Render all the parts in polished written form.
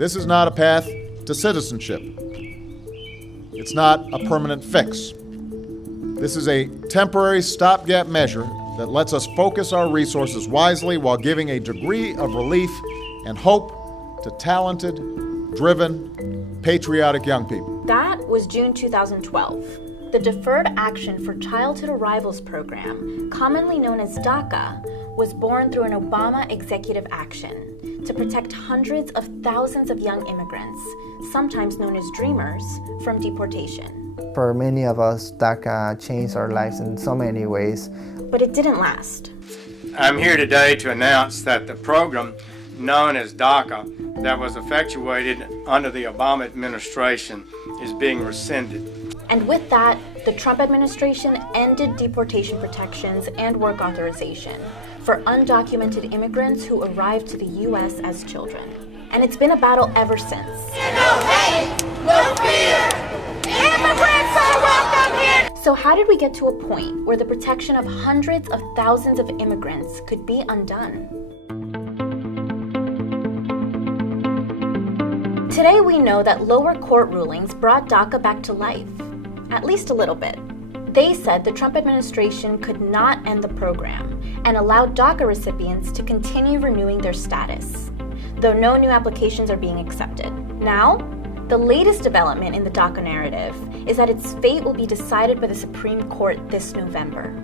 This is not a path to citizenship. It's not a permanent fix. This is a temporary stopgap measure that lets us focus our resources wisely while giving a degree of relief and hope to talented, driven, patriotic young people. That was June 2012. The Deferred Action for Childhood Arrivals program, commonly known as DACA, was born through an Obama executive action to protect hundreds of thousands of young immigrants, sometimes known as dreamers, from deportation. For many of us, DACA changed our lives in so many ways. But it didn't last. I'm here today to announce that the program known as DACA that was effectuated under the Obama administration is being rescinded. And with that, the Trump administration ended deportation protections and work authorization for undocumented immigrants who arrived to the U.S. as children. And it's been a battle ever since. No hate, no fear. Immigrants are welcome here. So how did we get to a point where the protection of hundreds of thousands of immigrants could be undone? Today we know that lower court rulings brought DACA back to life, at least a little bit. They said the Trump administration could not end the program and allowed DACA recipients to continue renewing their status, though no new applications are being accepted. Now, the latest development in the DACA narrative is that its fate will be decided by the Supreme Court this November.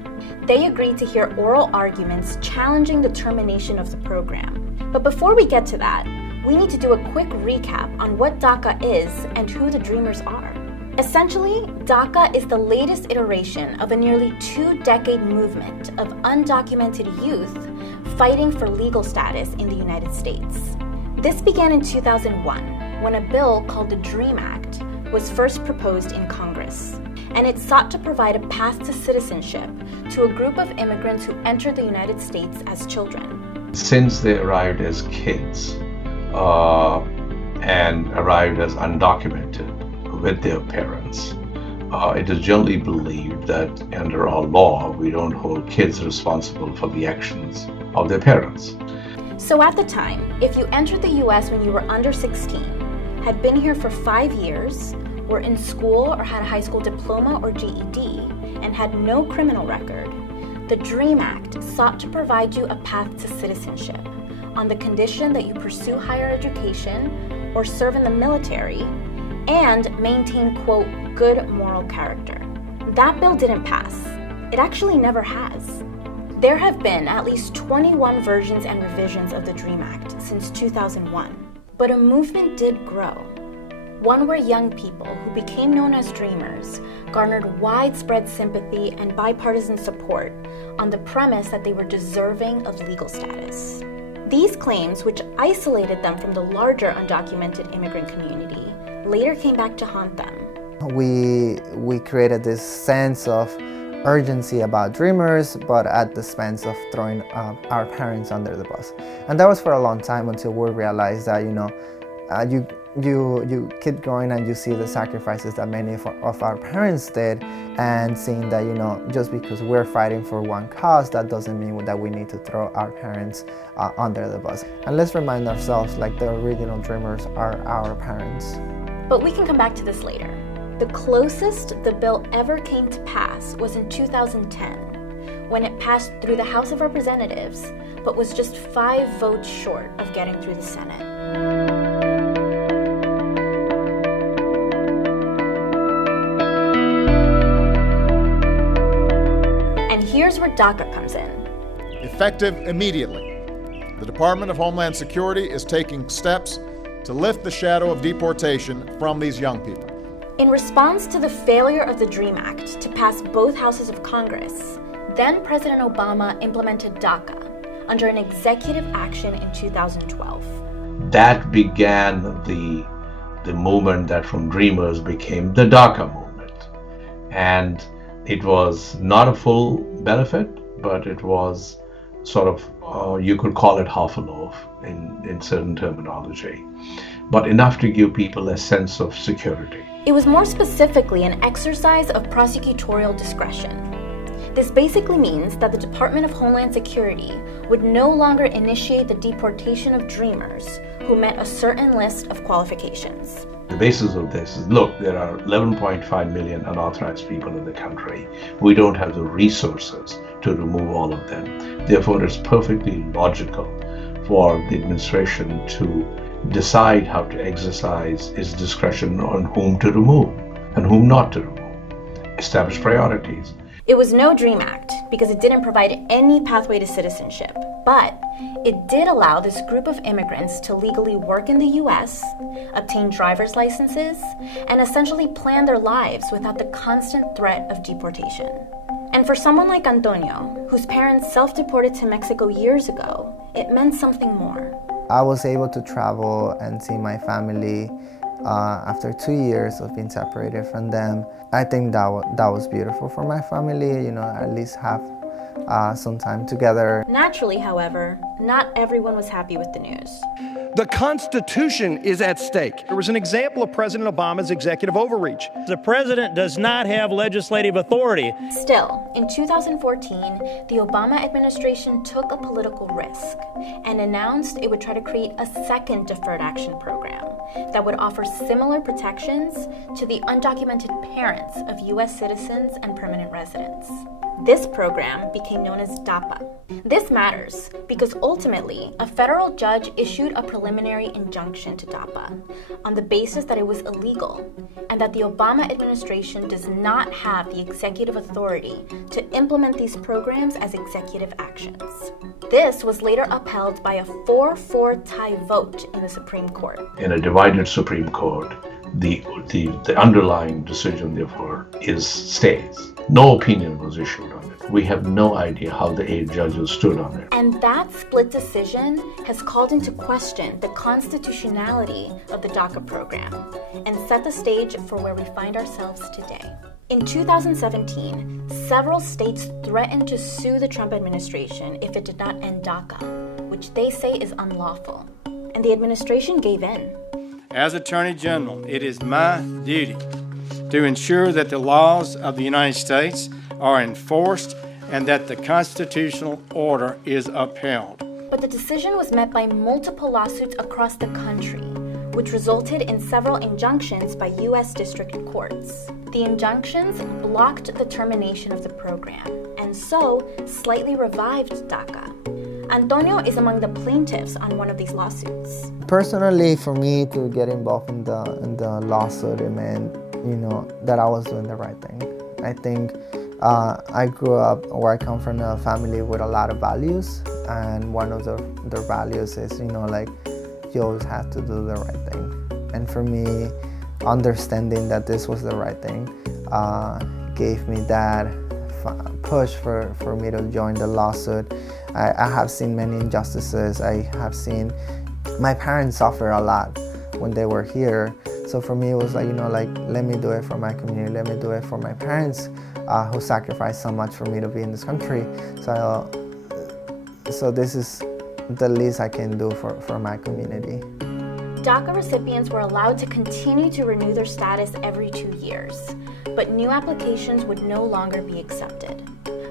They agreed to hear oral arguments challenging the termination of the program. But before we get to that, we need to do a quick recap on what DACA is and who the Dreamers are. Essentially, DACA is the latest iteration of a nearly 2-decade movement of undocumented youth fighting for legal status in the United States. This began in 2001 when a bill called the DREAM Act was first proposed in Congress, and it sought to provide a path to citizenship to a group of immigrants who entered the United States as children. Since they arrived as kids and arrived as undocumented with their parents, it is generally believed that under our law, we don't hold kids responsible for the actions of their parents. So at the time, if you entered the U.S. when you were under 16, had been here for 5 years, were in school or had a high school diploma or GED, and had no criminal record, the DREAM Act sought to provide you a path to citizenship on the condition that you pursue higher education or serve in the military and maintain, quote, good moral character. That bill didn't pass. It actually never has. There have been at least 21 versions and revisions of the DREAM Act since 2001, but a movement did grow. One where young people who became known as Dreamers garnered widespread sympathy and bipartisan support on the premise that they were deserving of legal status. These claims, which isolated them from the larger undocumented immigrant community, later came back to haunt them. We created this sense of urgency about Dreamers, but at the expense of throwing our parents under the bus. And that was for a long time until we realized that, you keep growing and you see the sacrifices that many of our parents did, and seeing that, just because we're fighting for one cause, that doesn't mean that we need to throw our parents under the bus. And let's remind ourselves, like, the original Dreamers are our parents. But we can come back to this later. The closest the bill ever came to pass was in 2010, when it passed through the House of Representatives, but was just 5 votes short of getting through the Senate. And here's where DACA comes in. Effective immediately, the Department of Homeland Security is taking steps to lift the shadow of deportation from these young people. In response to the failure of the DREAM Act to pass both houses of Congress, then President Obama implemented DACA under an executive action in 2012. That began the movement that from Dreamers became the DACA movement. And it was not a full benefit, but it was sort of, you could call it half a loaf in certain terminology, but enough to give people a sense of security. It was more specifically an exercise of prosecutorial discretion. This basically means that the Department of Homeland Security would no longer initiate the deportation of dreamers who met a certain list of qualifications. The basis of this is, look, there are 11.5 million unauthorized people in the country. We don't have the resources to remove all of them. Therefore, it's perfectly logical for the administration to decide how to exercise its discretion on whom to remove and whom not to remove. Establish priorities. It was no dream act because it didn't provide any pathway to citizenship, but it did allow this group of immigrants to legally work in the US, obtain driver's licenses, and essentially plan their lives without the constant threat of deportation. And for someone like Antonio, whose parents self-deported to Mexico years ago, it meant something more. I was able to travel and see my family after 2 years of being separated from them. I think that was beautiful for my family, at least have some time together. Naturally, however, not everyone was happy with the news. The Constitution is at stake. There was an example of President Obama's executive overreach. The president does not have legislative authority. Still, in 2014, the Obama administration took a political risk and announced it would try to create a second Deferred Action program that would offer similar protections to the undocumented parents of U.S. citizens and permanent residents. This program became known as DACA. This matters because ultimately, a federal judge issued a preliminary injunction to DACA on the basis that it was illegal and that the Obama administration does not have the executive authority to implement these programs as executive actions. This was later upheld by a 4-4 tie vote in the Supreme Court. In a divided Supreme Court, the underlying decision, therefore, stays. No opinion was issued on it. We have no idea how the 8 judges stood on it. And that split decision has called into question the constitutionality of the DACA program and set the stage for where we find ourselves today. In 2017, several states threatened to sue the Trump administration if it did not end DACA, which they say is unlawful. And the administration gave in. As Attorney General, it is my duty to ensure that the laws of the United States are enforced and that the constitutional order is upheld. But the decision was met by multiple lawsuits across the country, which resulted in several injunctions by U.S. district courts. The injunctions blocked the termination of the program, and so slightly revived DACA. Antonio is among the plaintiffs on one of these lawsuits. Personally, for me to get involved in the lawsuit, it meant, that I was doing the right thing. I think I grew up, or I come from a family with a lot of values, and one of the values is, you always have to do the right thing. And for me, understanding that this was the right thing gave me that push for me to join the lawsuit. I have seen many injustices. I have seen my parents suffer a lot when they were here. So for me, it was let me do it for my community. Let me do it for my parents who sacrificed so much for me to be in this country. So this is the least I can do for my community. DACA recipients were allowed to continue to renew their status every 2 years, but new applications would no longer be accepted.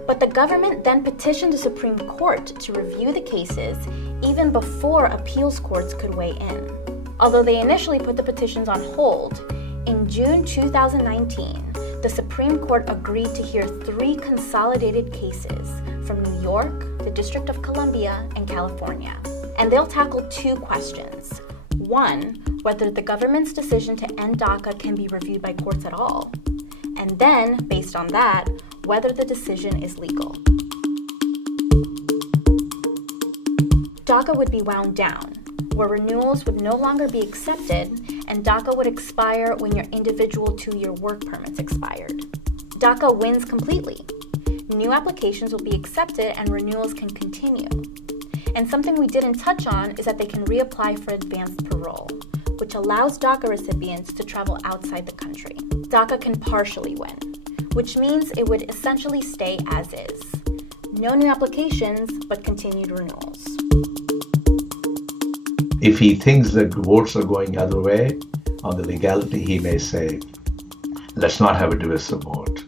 But the government then petitioned the Supreme Court to review the cases even before appeals courts could weigh in. Although they initially put the petitions on hold, in June 2019, the Supreme Court agreed to hear 3 consolidated cases from New York, the District of Columbia, and California. And they'll tackle 2 questions. 1, whether the government's decision to end DACA can be reviewed by courts at all. And then, based on that, whether the decision is legal. DACA would be wound down, where renewals would no longer be accepted, and DACA would expire when your individual 2-year work permits expired. DACA wins completely. New applications will be accepted and renewals can continue. And something we didn't touch on is that they can reapply for advanced parole, which allows DACA recipients to travel outside the country. DACA can partially win, which means it would essentially stay as is. No new applications, but continued renewals. If he thinks that votes are going other way on the legality, he may say, let's not have a divisive vote.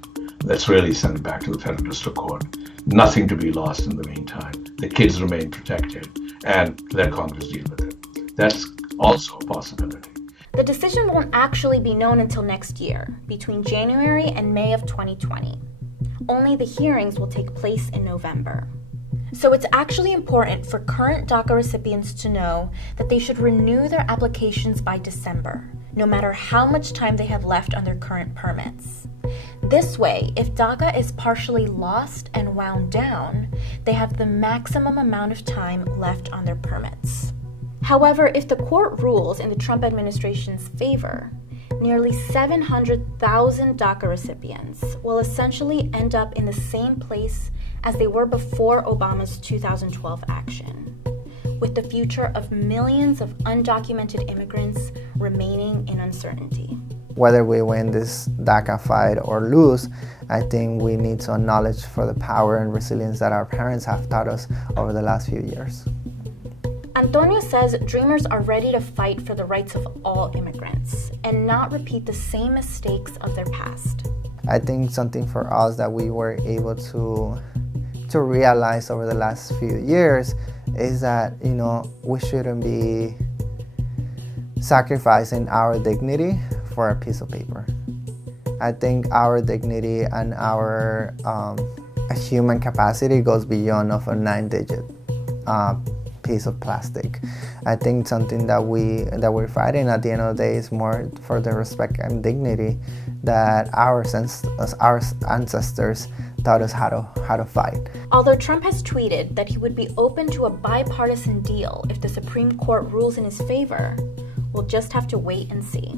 let's really send it back to the federal district court. Nothing to be lost in the meantime. The kids remain protected and let Congress deal with it. That's also a possibility. The decision won't actually be known until next year, between January and May of 2020. Only the hearings will take place in November. So it's actually important for current DACA recipients to know that they should renew their applications by December, no matter how much time they have left on their current permits. This way, if DACA is partially lost and wound down, they have the maximum amount of time left on their permits. However, if the court rules in the Trump administration's favor, nearly 700,000 DACA recipients will essentially end up in the same place as they were before Obama's 2012 action, with the future of millions of undocumented immigrants remaining in uncertainty. Whether we win this DACA fight or lose, I think we need to acknowledge for the power and resilience that our parents have taught us over the last few years. Antonio says dreamers are ready to fight for the rights of all immigrants and not repeat the same mistakes of their past. I think something for us that we were able to realize over the last few years is that, we shouldn't be sacrificing our dignity for a piece of paper. I think our dignity and our human capacity goes beyond of a 9-digit piece of plastic. I think something that we're fighting at the end of the day is more for the respect and dignity that our ancestors taught us how to fight. Although Trump has tweeted that he would be open to a bipartisan deal if the Supreme Court rules in his favor, we'll just have to wait and see.